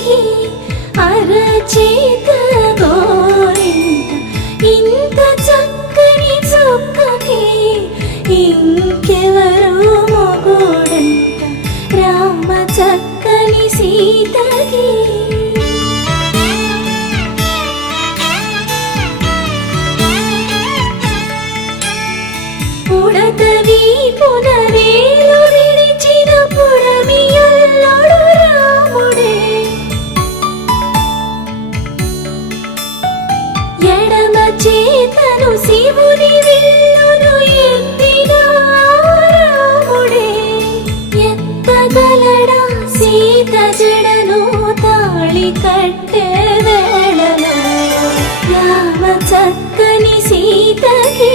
సీతకి అరచేత గోరింట ఇంత చక్కని చుక్కకి ఇంకెవరు మొగుడంట రామ చక్కని సీతకి. పుడతవి పునవేలు విడిచిన పుడమియల్లుడు రాముడే ఎడమ చేతను శివుని విల్లును ఎత్తిన రాముడే ఎత్తగలడా సీత జడను తాళి కట్టె వేళలో రామ చక్కని సీతకి